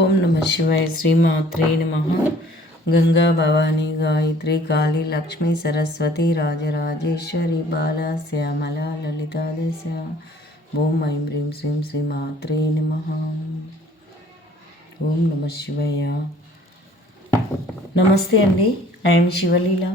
ओम नमः शिवाय श्रीमात्रे नम गंगा भवानी गायत्री काली लक्ष्मी सरस्वती राजराजेश्वरी बाला श्यामला ललिता दश ओम ऐं ह्रीं श्रीं श्रीमात्रे नम ओम नमः शिवाय नमस्ते अंडी I'm Sivaleela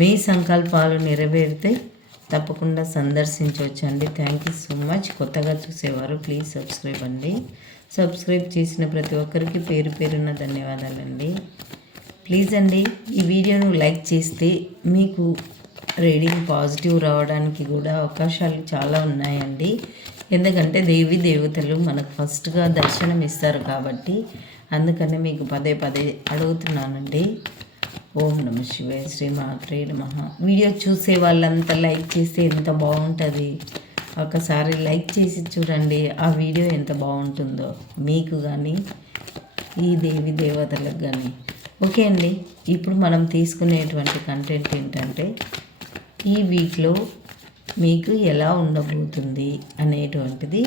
మీ సంకల్పాలు నెరవేరితే తప్పకుండా సందర్శించవచ్చండి థ్యాంక్ యూ సో మచ్ కొత్తగా చూసేవారు ప్లీజ్ సబ్స్క్రైబ్ అండి సబ్స్క్రైబ్ చేసిన ప్రతి ఒక్కరికి పేరు పేరున్న ధన్యవాదాలండి ప్లీజ్ అండి ఈ వీడియోను లైక్ చేస్తే మీకు రీడింగ్ పాజిటివ్ రావడానికి కూడా అవకాశాలు చాలా ఉన్నాయండి ఎందుకంటే దేవి దేవతలు మనకు ఫస్ట్గా దర్శనం ఇస్తారు కాబట్టి అందుకనే మీకు పదే పదే అడుగుతున్నానండి ఓం నమ శివాయ శ్రీ మాత్రే నమ వీడియో చూసే వాళ్ళంతా లైక్ చేస్తే ఎంత బాగుంటుంది ఒకసారి లైక్ చేసి చూడండి ఆ వీడియో ఎంత బాగుంటుందో మీకు కానీ ఈ దేవి దేవతలకు కానీ ఓకే అండి ఇప్పుడు మనం తీసుకునేటువంటి కంటెంట్ ఏంటంటే ఈ వీక్లో మీకు ఎలా ఉండబోతుంది అనేటువంటిది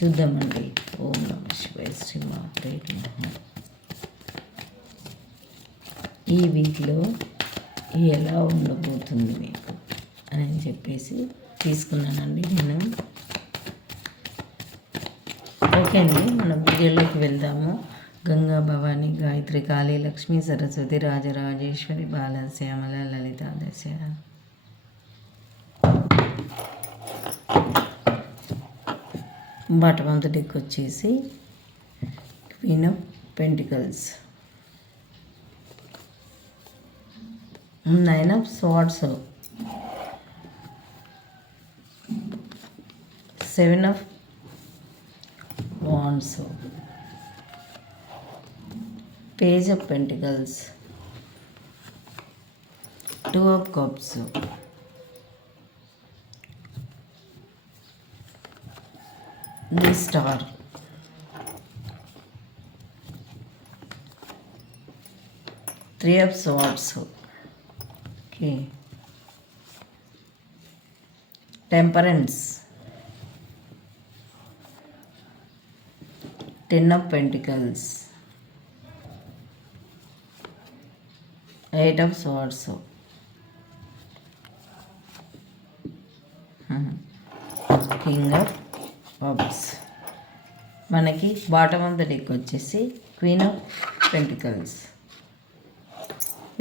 చూద్దామండి ఓం నమ శివాయ శ్రీ మాత్రే నమ ఈ వీక్లో ఎలా ఉండబోతుంది మీకు అని చెప్పేసి తీసుకున్నానండి నేను ఓకే అండి మన పూజల్లోకి వెళ్దాము గంగా భవాని గాయత్రి కాళీ లక్ష్మీ సరస్వతి రాజరాజేశ్వరి బాల శ్యామల లలిత దశ బాటమంత వచ్చేసి queen of pentacles Nine of Swords, Seven of Wands, Page of Pentacles, Two of Cups, the Star. Three of Swords. Okay temperance ten of pentacles eight of swords king of pubs మనకి bottom of the deck వచ్చేసి queen of pentacles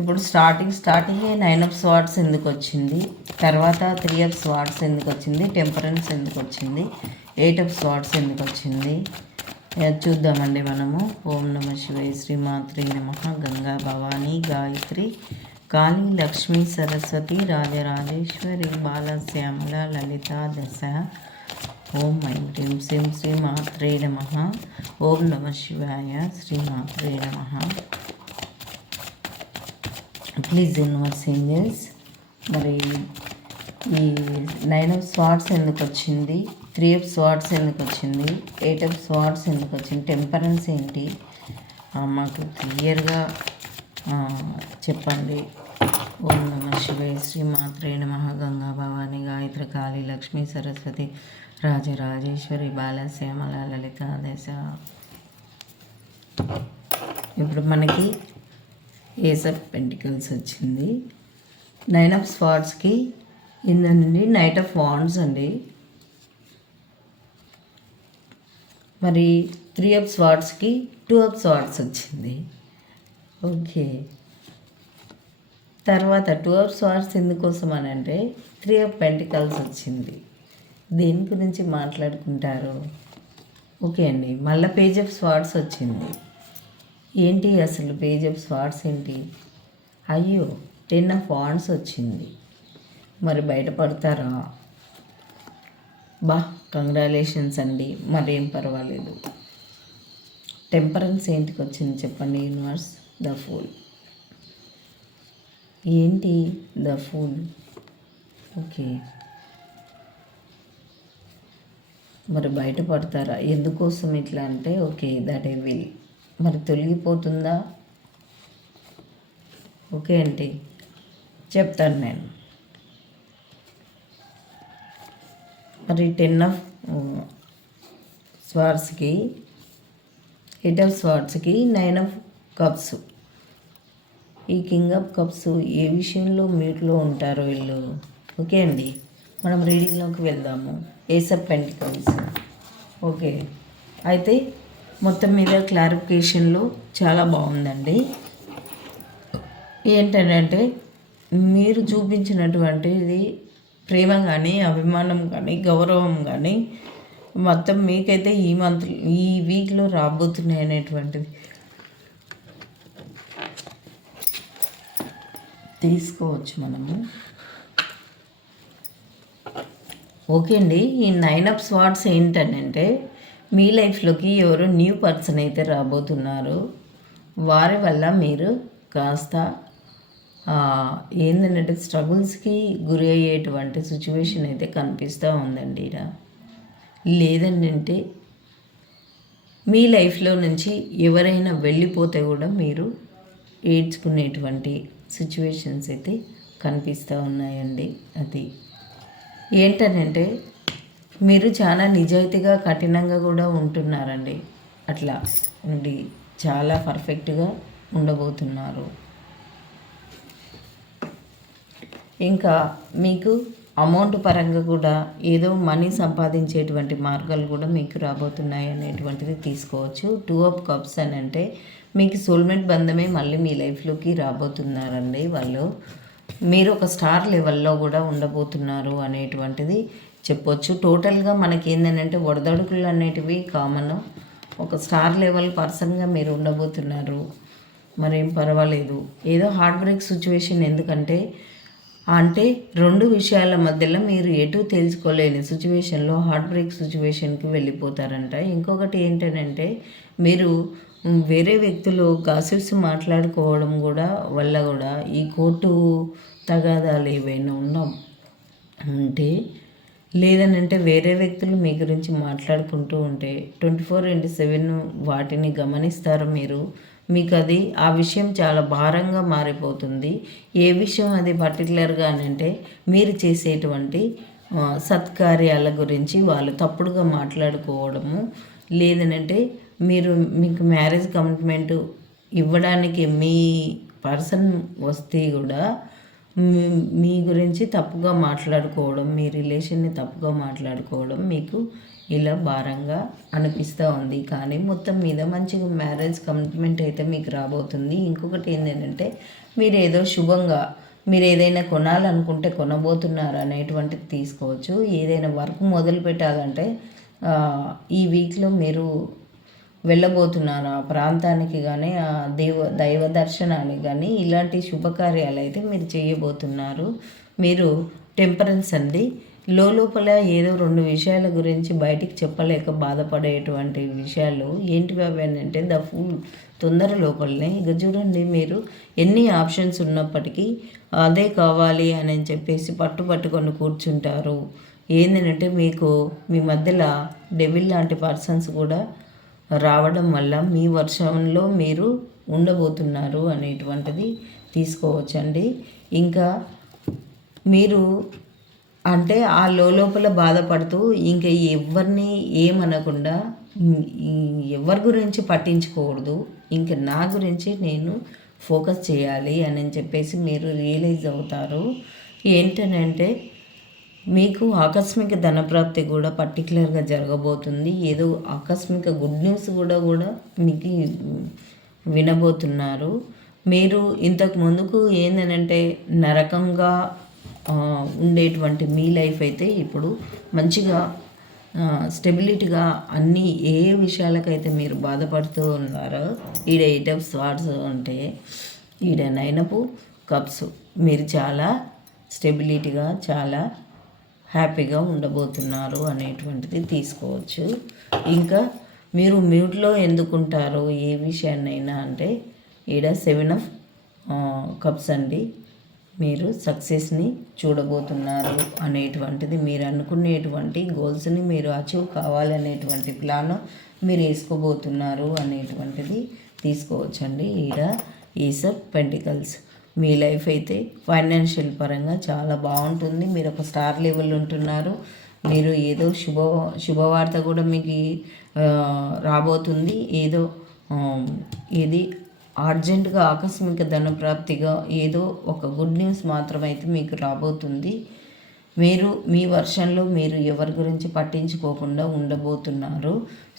ఇప్పుడు starting స్టార్టింగే nine of swords ఎందుకు వచ్చింది తర్వాత three of swords ఎందుకు వచ్చింది temperance ఎందుకు వచ్చింది ఎయిట్ ఆఫ్ స్వార్డ్స్ ఎందుకు వచ్చింది చూద్దామండి మనము ఓం నమ శివై శ్రీమాత్రి నమ గంగా భవానీ గాయత్రి కాళీ లక్ష్మి సరస్వతి రాజరాజేశ్వరి బాలశ్యామల లలిత దశ ఓం ఐం క్రీం శ్రీం శ్రీమాత్రే నమ ఓం నమ శివాయ శ్రీమాత్రే నమ ప్లీజ్ యూనివర్స్ ఏంజల్స్ మరి ఈ నైన్ ఆఫ్ స్వాట్స్ ఎందుకు వచ్చింది త్రీ ఆఫ్ స్వాట్స్ ఎందుకు వచ్చింది ఎయిట్ ఆఫ్ స్వాట్స్ ఎందుకు వచ్చింది టెంపరెన్స్ ఏంటి మాకు క్లియర్గా చెప్పండి ఓం నమ శివే శ్రీ మాత్రేణ మహాగంగా గంగా భవాని గాయత్రి కాళి లక్ష్మీ సరస్వతి రాజరాజేశ్వరి బాలశ్యామల లలిత దశ ఇప్పుడు మనకి ఏస్ ఆఫ్ పెంటికల్స్ వచ్చింది నైన్ ఆఫ్ స్పాట్స్కి ఏంటండి నైట్ ఆఫ్ వాండ్స్ అండి మరి త్రీ ఆఫ్ స్వాట్స్కి టూ ఆఫ్ స్వాట్స్ వచ్చింది ఓకే తర్వాత టూ ఆఫ్ స్వాట్స్ ఎందుకోసం అని అంటే త్రీ ఆఫ్ పెంటికల్స్ వచ్చింది దేని గురించి మాట్లాడుకుంటారు ఓకే అండి మళ్ళీ పేజ్ ఆఫ్ స్వాట్స్ వచ్చింది ఏంటి అసలు పేజ్ ఆఫ్ స్వార్డ్స్ ఏంటి అయ్యో టెన్ ఆఫ్ వాండ్స్ వచ్చింది మరి బయటపడతారా బా కంగ్రాలేషన్స్ అండి మరేం పర్వాలేదు టెంపరెన్స్ ఏంటికి వచ్చింది చెప్పండి యూనివర్స్ ద ఫూల్ ఏంటి ద ఫూల్ ఓకే మరి బయటపడతారా ఎందుకోసం ఇట్లా అంటే ఓకే దట్ ఐ విల్ మరి తొలగిపోతుందా ఓకే అండి చెప్తాను నేను మరి టెన్ ఆఫ్ స్వార్ట్స్కి ఎయిట్ ఆఫ్ స్వార్ట్స్కి నైన్ ఆఫ్ కప్స్ ఈ కింగ్ ఆఫ్ కప్స్ ఏ విషయంలో మ్యూట్లో ఉంటారో వీళ్ళు ఓకే అండి మనం రీడింగ్లోకి వెళ్దాము ఏసప్ పెంటికల్స్ ఓకే అయితే మొత్తం మీద క్లారిఫికేషన్లు చాలా బాగుందండి ఏంటంటే మీరు చూపించినటువంటిది ప్రేమ కానీ అభిమానం కానీ గౌరవం కానీ మొత్తం మీకైతే ఈ మంత్ ఈ వీక్లో రాబోతున్నాయి అనేటువంటిది తీసుకోవచ్చు మనము ఓకే అండి ఈ నైన్ అప్ స్వాట్స్ ఏంటనంటే మీ లైఫ్లోకి ఎవరు న్యూ పర్సన్ అయితే రాబోతున్నారు వారి వల్ల మీరు కాస్త ఏంటంటే స్ట్రగుల్స్కి గురి అయ్యేటువంటి సిచ్యువేషన్ అయితే కనిపిస్తూ ఉందండి ఇలా లేదంటే మీ లైఫ్లో నుంచి ఎవరైనా వెళ్ళిపోతే కూడా మీరు ఏడ్చుకునేటువంటి సిచ్యువేషన్స్ అయితే కనిపిస్తూ ఉన్నాయండి అది ఏంటనంటే మీరు చాలా నిజాయితీగా కఠినంగా కూడా ఉంటున్నారండి అట్లా ఉండి చాలా పర్ఫెక్ట్గా ఉండబోతున్నారు ఇంకా మీకు అమౌంట్ పరంగా కూడా ఏదో మనీ సంపాదించేటువంటి మార్గాలు కూడా మీకు రాబోతున్నాయి అనేటువంటిది తీసుకోవచ్చు టూ ఆఫ్ కప్స్ అని అంటే మీకు సోల్మెంట్ బంధమే మళ్ళీ మీ లైఫ్లోకి రాబోతున్నారండి వాళ్ళు మీరు ఒక స్టార్ లెవెల్లో కూడా ఉండబోతున్నారు అనేటువంటిది చెప్పొచ్చు టోటల్గా మనకి ఏంటంటే వడదడుకులు అనేటివి కామన్ ఒక స్టార్ లెవెల్ పర్సన్గా మీరు ఉండబోతున్నారు మరేం పర్వాలేదు ఏదో హార్ట్ బ్రేక్ సిచ్యువేషన్ ఎందుకంటే అంటే రెండు విషయాల మధ్యలో మీరు ఎటు తెలుసుకోలేని సిచ్యువేషన్లో హార్ట్ బ్రేక్ సిచ్యువేషన్కి వెళ్ళిపోతారంట ఇంకొకటి ఏంటంటే మీరు వేరే వ్యక్తులు గాసిప్స్ మాట్లాడుకోవడం కూడా వల్ల కూడా ఈ కోర్టు తగాదాలు ఏవైనా ఉన్నాం అంటే లేదని అంటే వేరే వ్యక్తులు మీ గురించి మాట్లాడుకుంటూ ఉంటే ట్వంటీ ఫోర్ ఇంటూ సెవెన్ వాటిని గమనిస్తారు మీరు మీకు అది ఆ విషయం చాలా భారంగా మారిపోతుంది ఏ విషయం అది పర్టికులర్గా అంటే మీరు చేసేటువంటి సత్కార్యాల గురించి వాళ్ళు తప్పుడుగా మాట్లాడుకోవడము లేదనంటే మీరు మీకు మ్యారేజ్ కమిట్మెంట్ ఇవ్వడానికి మీ పర్సన్ వస్తే కూడా మీ గురించి తప్పుగా మాట్లాడుకోవడం మీ రిలేషన్ని తప్పుగా మాట్లాడుకోవడం మీకు ఇలా భారంగా అనిపిస్తూ ఉంది కానీ మొత్తం మీద మంచిగా మ్యారేజ్ కమిట్మెంట్ అయితే మీకు రాబోతుంది ఇంకొకటి ఏంటంటే మీరు ఏదో శుభంగా మీరు ఏదైనా కొనాలనుకుంటే కొనబోతున్నారు అనేటువంటిది తీసుకోవచ్చు ఏదైనా వర్క్ మొదలు పెట్టాలంటే ఈ వీక్లో మీరు వెళ్ళబోతున్నాను ఆ ప్రాంతానికి కానీ ఆ దేవ దైవ దర్శనానికి కానీ ఇలాంటి శుభకార్యాలు అయితే మీరు చేయబోతున్నారు మీరు టెంపరెన్స్ అండి లోపల ఏదో రెండు విషయాల గురించి బయటికి చెప్పలేక బాధపడేటువంటి విషయాలు ఏంటివి అంటే ద ఫుల్ తొందర లోపలనే ఇక చూడండి మీరు ఎన్ని ఆప్షన్స్ ఉన్నప్పటికీ అదే కావాలి అని చెప్పేసి పట్టు పట్టుకొని కూర్చుంటారు ఏంటంటే మీకు మీ మధ్యలో డెవిల్ లాంటి పర్సన్స్ కూడా రావడం వల్ల మీ వర్షంలో మీరు ఉండబోతున్నారు అనేటువంటిది తీసుకోవచ్చండి ఇంకా మీరు అంటే ఆ లోపల బాధపడుతూ ఇంకా ఎవరిని ఏమనకుండా ఎవరి గురించి పట్టించుకోకూడదు ఇంకా నా గురించి నేను ఫోకస్ చేయాలి అని చెప్పేసి మీరు రియలైజ్ అవుతారు ఏంటనంటే మీకు ఆకస్మిక ధనప్రాప్తి కూడా పర్టికులర్గా జరగబోతుంది ఏదో ఆకస్మిక గుడ్ న్యూస్ కూడా కూడా మీకు వినబోతున్నారు మీరు ఇంతకు ముందుకు ఏంటనంటే నరకంగా ఉండేటువంటి మీ లైఫ్ అయితే ఇప్పుడు మంచిగా స్టెబిలిటీగా అన్నీ ఏ విషయాలకైతే మీరు బాధపడుతూ ఉన్నారో ఈడ ఎయిట్ ఆఫ్ అంటే ఈడ నైనపు కప్స్ మీరు చాలా స్టెబిలిటీగా చాలా హ్యాపీగా ఉండబోతున్నారు అనేటువంటిది తీసుకోవచ్చు ఇంకా మీరు మ్యూట్లో ఎందుకుంటారు ఏ విషయాన్నైనా అంటే ఈడ సెవెన్ ఆఫ్ కప్స్ అండి మీరు సక్సెస్ని చూడబోతున్నారు అనేటువంటిది మీరు అనుకునేటువంటి గోల్స్ని మీరు అచీవ్ కావాలనేటువంటి ప్లాన్ మీరు వేసుకోబోతున్నారు అనేటువంటిది తీసుకోవచ్చండి ఈడ ఈస్ ఆఫ్ పెంటికల్స్ మీ లైఫ్ అయితే ఫైనాన్షియల్ పరంగా చాలా బాగుంటుంది మీరు ఒక స్టార్ లెవెల్ ఉంటున్నారు మీరు ఏదో శుభ శుభవార్త కూడా మీకు రాబోతుంది ఏదో ఇది అర్జెంటుగా ఆకస్మిక ధనప్రాప్తిగా ఏదో ఒక గుడ్ న్యూస్ మాత్రమైతే మీకు రాబోతుంది మీరు మీ వర్షన్లో మీరు ఎవరి గురించి పట్టించుకోకుండా ఉండబోతున్నారు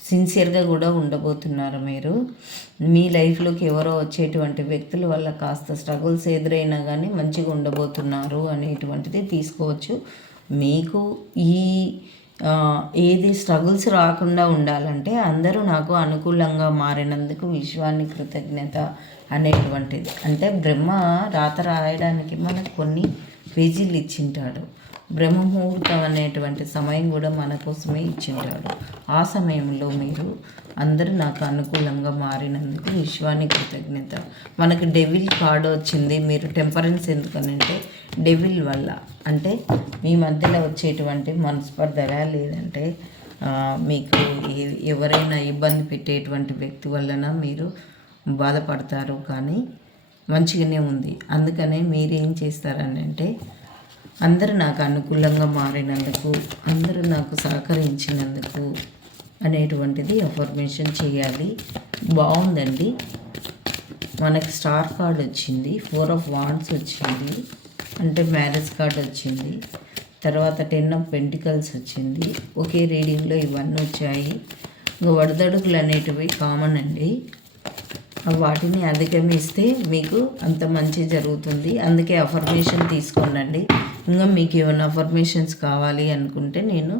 సిన్సియర్గా కూడా ఉండబోతున్నారు మీరు మీ లైఫ్లోకి ఎవరో వచ్చేటువంటి వ్యక్తుల వల్ల కాస్త స్ట్రగుల్స్ ఎదురైనా కానీ మంచిగా ఉండబోతున్నారు అనేటువంటిది తీసుకోవచ్చు మీకు ఈ ఏది స్ట్రగుల్స్ రాకుండా ఉండాలంటే అందరూ నాకు అనుకూలంగా మారినందుకు విశ్వాన్ని కృతజ్ఞత అనేటువంటిది అంటే బ్రహ్మ రాత రాయడానికి మనకు కొన్ని పేజీలు ఇచ్చింటాడు బ్రహ్మముహూర్తం అనేటువంటి సమయం కూడా మన కోసమే ఇచ్చింటాడు ఆ సమయంలో మీరు అందరూ నాకు అనుకూలంగా మారినందుకు విశ్వానికి కృతజ్ఞత మనకు డెవిల్ కార్డు వచ్చింది మీరు టెంపరెన్స్ ఎందుకనంటే డెవిల్ వల్ల అంటే మీ మధ్యలో వచ్చేటువంటి మనస్పర్ధర లేదంటే మీకు ఎవరైనా ఇబ్బంది పెట్టేటువంటి వ్యక్తి వలన మీరు బాధపడతారు కానీ మంచిగానే ఉంది అందుకనే మీరేం చేస్తారని అంటే అందరూ నాకు అనుకూలంగా మారినందుకు అందరూ నాకు సహకరించినందుకు అనేటువంటిది అఫర్మేషన్ చేయాలి బాగుందండి మనకి స్టార్ కార్డ్ వచ్చింది ఫోర్ ఆఫ్ వాండ్స్ వచ్చింది అంటే మ్యారేజ్ కార్డ్ వచ్చింది తర్వాత టెన్ ఆఫ్ పెంటికల్స్ వచ్చింది ఒకే రీడింగ్లో ఇవన్నీ వచ్చాయి ఇంకా వడదడుగులు అనేటివి కామన్ అండి వాటిని అధిగమిస్తే మీకు అంత మంచి జరుగుతుంది అందుకే అఫర్మేషన్ తీసుకోండి ఇంకా మీకు ఏమైనా అఫర్మేషన్స్ కావాలి అనుకుంటే నేను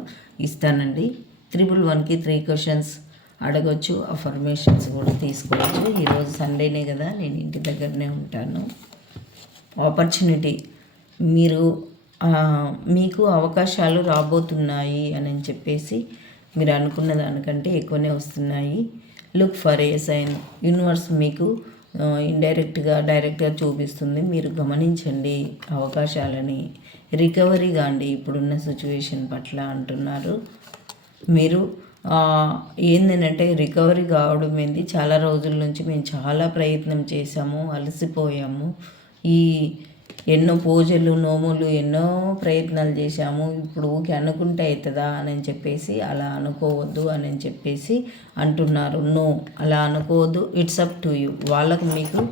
ఇస్తానండి త్రిబుల్ వన్కి త్రీ క్వశ్చన్స్ అడగొచ్చు అఫర్మేషన్స్ కూడా తీసుకోవచ్చు ఈరోజు సండేనే కదా నేను ఇంటి దగ్గరనే ఉంటాను ఆపర్చునిటీ మీరు మీకు అవకాశాలు రాబోతున్నాయి అని చెప్పేసి మీరు అనుకున్న దానికంటే ఎక్కువనే వస్తున్నాయి look for a sign universe మీకు ఇండైరెక్ట్గా డైరెక్ట్గా చూపిస్తుంది మీరు గమనించండి అవకాశాలని రికవరీ కాండి ఇప్పుడున్న సిచ్యువేషన్ పట్ల అంటున్నారు మీరు ఏంటంటే రికవరీ కావడం ఏంది చాలా రోజుల నుంచి మేము చాలా ప్రయత్నం చేసాము అలసిపోయాము ఈ ఎన్నో పూజలు నోములు ఎన్నో ప్రయత్నాలు చేశాము ఇప్పుడు ఊకి అనుకుంటే అవుతుందా అని చెప్పేసి అలా అనుకోవద్దు అని చెప్పేసి అంటున్నారు నో అలా అనుకోవద్దు ఇట్స్ అప్ టు యూ వాళ్ళకు మీకు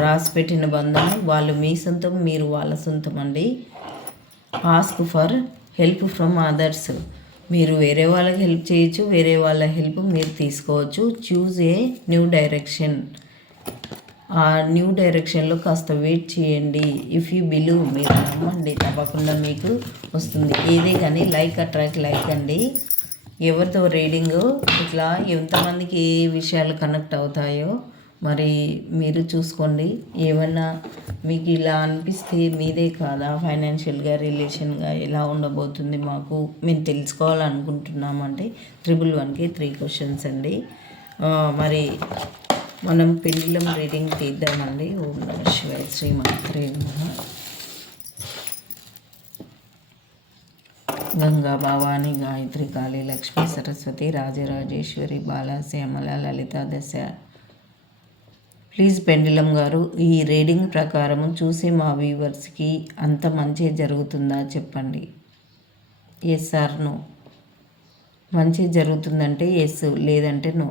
రాసి పెట్టిన బంధం వాళ్ళు మీ సొంతం మీరు వాళ్ళ సొంతం అండి ask for help from others మీరు వేరే వాళ్ళకి హెల్ప్ చేయొచ్చు వేరే వాళ్ళ హెల్ప్ మీరు తీసుకోవచ్చు చూజ్ ఏ న్యూ డైరెక్షన్ ఆ న్యూ డైరెక్షన్లో కాస్త వెయిట్ చేయండి ఇఫ్ యూ బిలీవ్ మీరు నమ్మండి తప్పకుండా మీకు వస్తుంది ఏదే కానీ లైక్ అట్రాక్ట్ లైక్ అండి ఎవరితో రీడింగ్ ఇట్లా ఎంతమందికి ఏ విషయాలు కనెక్ట్ అవుతాయో మరి మీరు చూసుకోండి ఏమన్నా మీకు ఇలా అనిపిస్తే మీదే కాదా ఫైనాన్షియల్గా రిలేషన్గా ఎలా ఉండబోతుంది మాకు మేము తెలుసుకోవాలనుకుంటున్నామంటే ట్రిపుల్ వన్కి త్రీ క్వశ్చన్స్ అండి మరి మనం పెండిలం రీడింగ్ తీద్దామండి ఓం నమ శివాయ శ్రీ మాత్రే నమ గంగా భవాని గాయత్రి కాళి లక్ష్మి సరస్వతి రాజరాజేశ్వరి బాల శ్యామల లలిత దశ ప్లీజ్ పెండిలం గారు ఈ రీడింగ్ ప్రకారం చూసి మా వ్యూవర్స్కి అంత మంచి జరుగుతుందా చెప్పండి ఎస్ నో మంచి జరుగుతుందంటే ఎస్ లేదంటే నో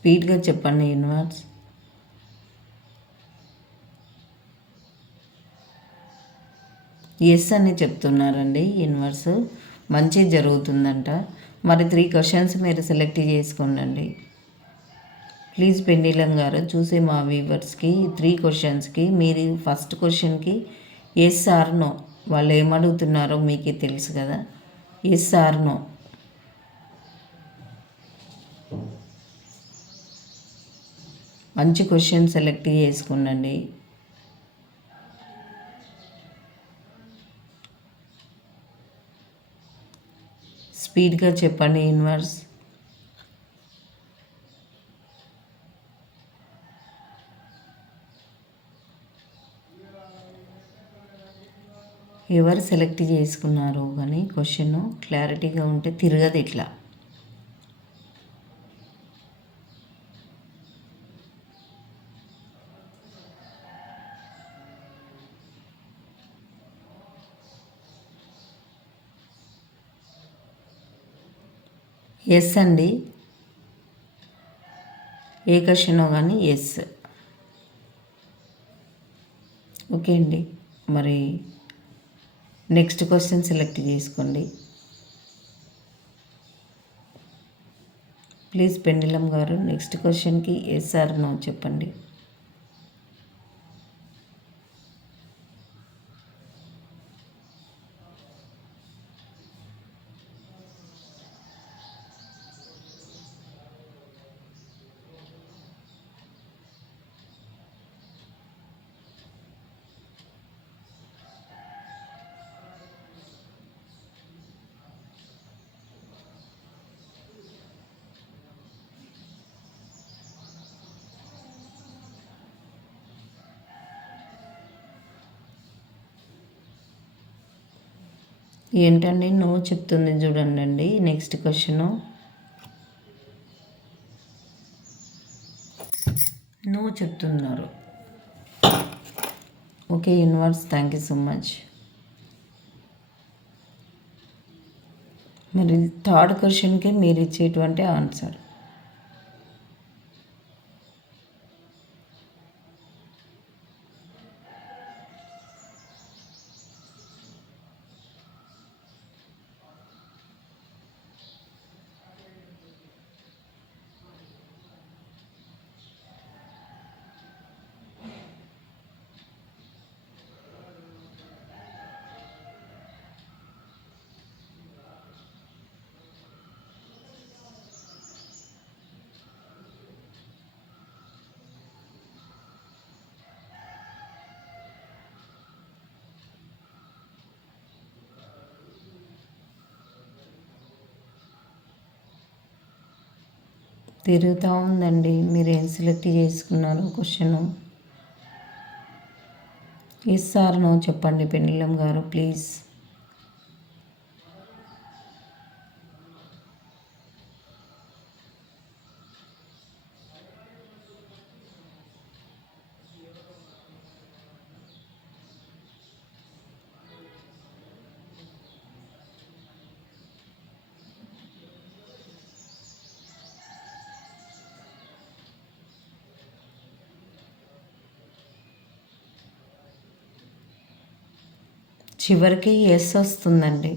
స్పీడ్గా చెప్పండి యూనివర్స్ ఎస్ అని చెప్తున్నారండి యూనివర్స్ మంచి జరుగుతుందంట మరి త్రీ క్వశ్చన్స్ మీరు సెలెక్ట్ చేసుకోండి ప్లీజ్ పెండిలం గారు చూసే మా వ్యూవర్స్కి త్రీ క్వశ్చన్స్కి మీరు ఫస్ట్ క్వశ్చన్కి ఎస్ ఆర్నో వాళ్ళు ఏమడుగుతున్నారో మీకే తెలుసు కదా ఎస్ ఆర్నో మంచి క్వశ్చన్ సెలెక్ట్ చేసుకునండి స్పీడ్గా చెప్పండి ఇన్వర్స్ ఎవరు సెలెక్ట్ చేసుకున్నారు కానీ క్వశ్చన్ క్లారిటీగా ఉంటే తిరగదు ఇట్లా ఎస్ అండి ఏ క్వశ్చనో కానీ ఎస్ ఓకే అండి మరి నెక్స్ట్ క్వశ్చన్ సెలెక్ట్ చేసుకోండి ప్లీజ్ పెండిలం గారు నెక్స్ట్ క్వశ్చన్కి ఎస్ఆర్ నో చెప్పండి ఏంటండి నో చెప్తుంది చూడండి అండి నెక్స్ట్ క్వశ్చను నో చెప్తున్నారు okay universe thank you so much మరి థర్డ్ క్వశ్చన్కి మీరు ఇచ్చేటువంటి ఆన్సర్ తిరుగుతూ ఉందండి మీరు ఏం సెలెక్ట్ చేసుకున్నారు క్వశ్చన్ ఎస్ సార్ నో చెప్పండి పెండిలం గారు ప్లీజ్ చివరికి ఎస్ వస్తుందండి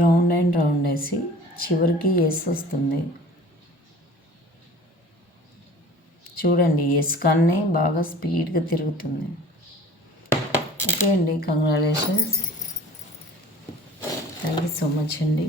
రౌండ్ అండ్ రౌండ్ వేసి చివరికి ఎస్ వస్తుంది చూడండి ఎస్ కన్నే బాగా స్పీడ్గా తిరుగుతుంది ఓకే అండి congratulations thank you so much అండి